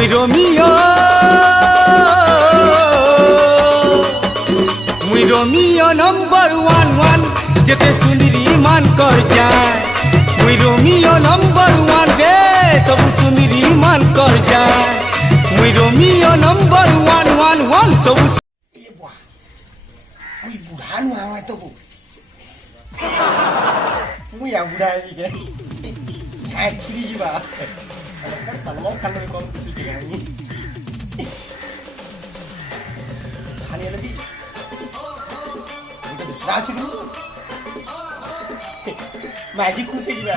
মুই রোমিও নম্বর ওয়ান যেতে সুন্দরী মান কর যায় মুই রোমিও নম্বর ওয়ান রে সবু সুন্দরী মান কর যায় মুই রোমিও নম্বর ওয়ান সবু মুই বুঢ়া নহয় তো মুই আর বুঢ়া হবি গে ছাই ফিরি যা সলমান খানের কম কিছু ঠিক আমি খানি এলি এটা দুসরা ছিল ম্যাজিক খুশি যা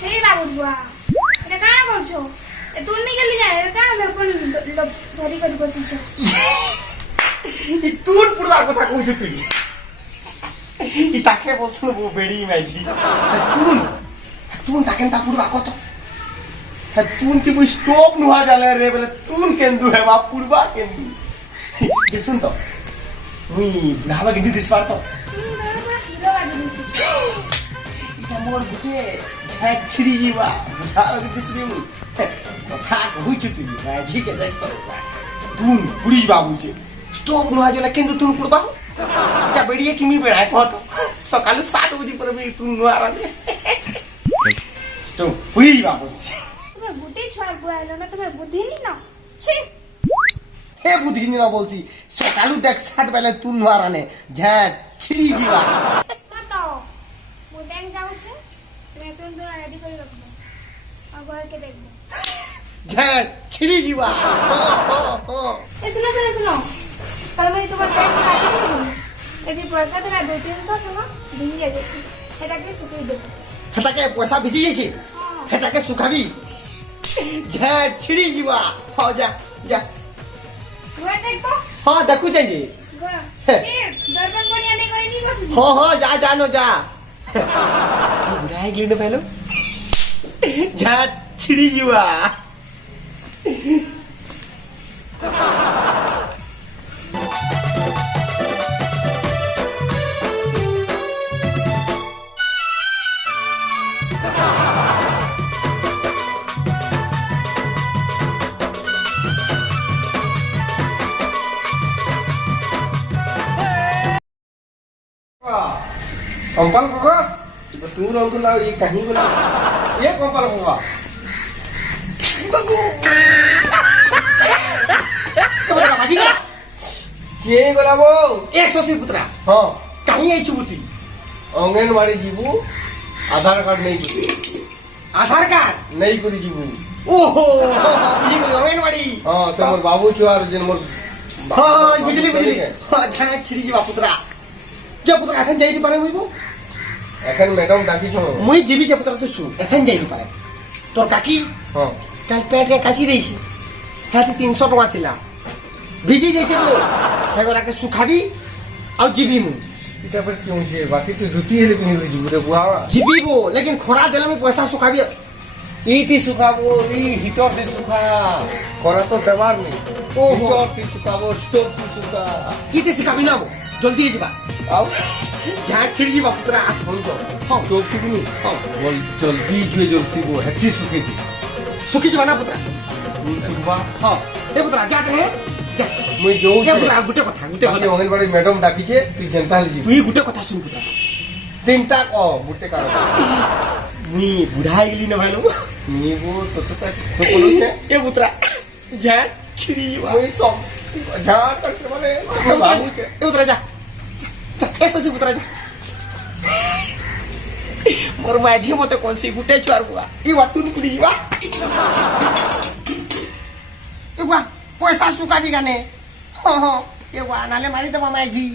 হে বাবু বুয়া এটা কাণ করছো এ তুই নি গেলি যায় এটা কাণ দর্পণ ধরি করে বসিছ ই তুন পুরবার কথা কইছ তুই ই তাকে বলছ বেড়ি মাইছি তুন তাকে তা পুরবা কত হ্যাঁ তুন কি মুই স্টোভ নুহা জালে রে বলে তুন কেন্দু হে বাপ পুরবা কেন্দু দেখুন তো মুই বুড়াবা কিন্তু দিস পারতো হিরো বাজি দিছি এটা মোর গুটে ঝাট ছিড়ি যাবা বুড়াবা কিন্তু শুনি মুই কথা কইছ তুই রাজি কে দেখ তো তুন পুড়ি বাবুছে স্টোভ নুহা জালে কিন্তু তুন পুরবা এটা বেড়িয়ে কিমি বেড়ায় কত সকালে 7 বজে পরে তুন নুহা রাতে স্টোভ পুড়ি বাবুছে তুমি বুদ্ধি ছড় বুয়া এলো না তুমি বুদ্ধি নি না ছি হে বুদ্ধি না বলছি সকালু দেখ 7 বেলা তুন নুহা রানে ঝাট ছিড়ি যাবা মাতাও মু ব্যাংক যাউছে তুমি তুই রেডি করে রাখো আর ঘরকে দেখবো ঝাট ছিড়ি যাবা এ শুনো তাহলে আমি তোমার ব্যাংক কাটি দেবো এদি পয়সা তো না 200-300 টাকা দিয়ে দে এটাকে শুকিয়ে দেবো হেটাকে পয়সা ভিজি যাইছে হেটাকে শুকাবি ঝাট ছিড়ি যাবা হ যা যা ঘর দেখবো হ্যাঁ দেখু যাই যে ঘর ফির দরবার পড়িয়া নেই করে নি বসবি যা জানো যা বুড়াই গেলি না পেলো ঝাট ছিড়ি যাবা कंपाल काका तू रोल कर ये कहीं बोला ये कंपाल काका के गला बो 180 पुत्रा हां कहीं आई चुबुती अंगनवाड़ी जीबू आधार कार्ड नहीं जीबू आधार कार्ड नहीं करी जीबू ओहो ये अंगनवाड़ी हां तो मोर बाबू चुआर जन मोर हाँ बिजली ঝাট ছিড়ি যাবা পুত্রা যে পুত্রা এখন যাইতে পারে হইব এখন ম্যাডাম ডাকি ছো মুই জিবি যে পুত্রা তো শুন এখন যাইতে পারে তোর কাকি हां কাল পেটে কাছি দেইছি হ্যাঁ 300 টাকা ଥିଲା ভিজি যাইছে তো হেগরাকে সুখাবি আর জিবি মু इटा पर क्यों छे बाकी तो धुती हेले पिनी होई जीबू रे बुआ জিবি বো লেকিন খরা দেলে আমি পয়সা সুখাবি इति सुखाबो इ हिटर दे सुखा करा तो देवार नहीं ओहो। हिटर की सुखाबो स्टोव की सुखा ইতে শিখাবি না জলদি যাবা आओ ঝাট ছিড়ি যাবা পুত্রা ফোন কর হ্যাঁ स्टोव की नहीं बोल जल्दी जुए जल्दी वो हेची सुखी थी সুখি যাবা না পুত্রা सुखबा হ্যাঁ এ পুত্রা যা হে যা मुई जो এ পুত্রা গুটে কথা बाकी अंगनवाड़ी मैडम डाकी छे तू जनता ले जी তুই গুটে কথা শুন পুত্রা তিনটা ক বুটে কার নি বুড়াই গেলি না ভালো নিবো তো তো তো বলছে এ পুত্রা ঝাট ছিড়ি যাবা ওই সব যা তক মানে বাবু কে এ পুত্রা যা এসো সি পুত্রা যা মোর মাঝি মতে কোনসি গুটে ছুয়ার বুয়া ই ওয়াতুন কুড়ি যাবা এ বুয়া পয়সা সুকাবি গানে এ বুয়া নালে মারি দেবা মাঝি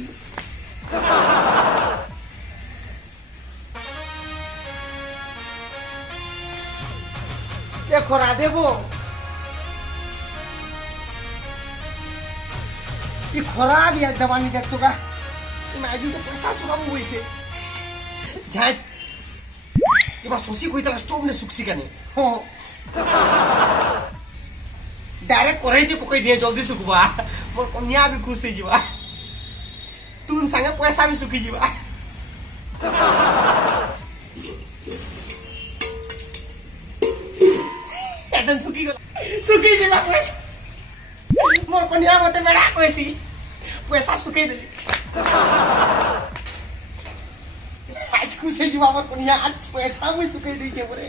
এ খরা দেবো ই খরা বি দেবানি দেখতো গা ই মাঝি তো পয়সা সুকাবো বলছে ঝাট এবার শশী কইতালা স্টোভ নে সুকসি কানে ডাইরেক্ট কড়াইতে পকাই দিয়ে জলদি শুকবা মোর কন্যা भी खुश हो जीवा तुम संगे पैसा भी सुखी जीवा এজন সুকি গলা সুকি যিবা পইচা মোর কনিয়া মতে মেড়া কইছি পয়সা শুকাই দিলি আজ খুশি যিবা মোর কনিয়া আজ পয়সা মই শুকাই দিছে পরে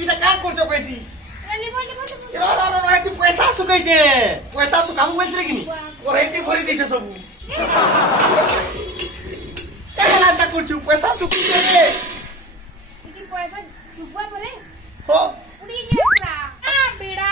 ইটা কাম করছো কইছি তুই পয়সা শুকাইছে পয়সা শুকাম বলতে কিনি করাইতে ভরি দিছে সব কেলা করছু পয়সা শুকাইছে রে পয়সা শুকুয়া পরে হো উড়ি গিয়া পুরা বেড়া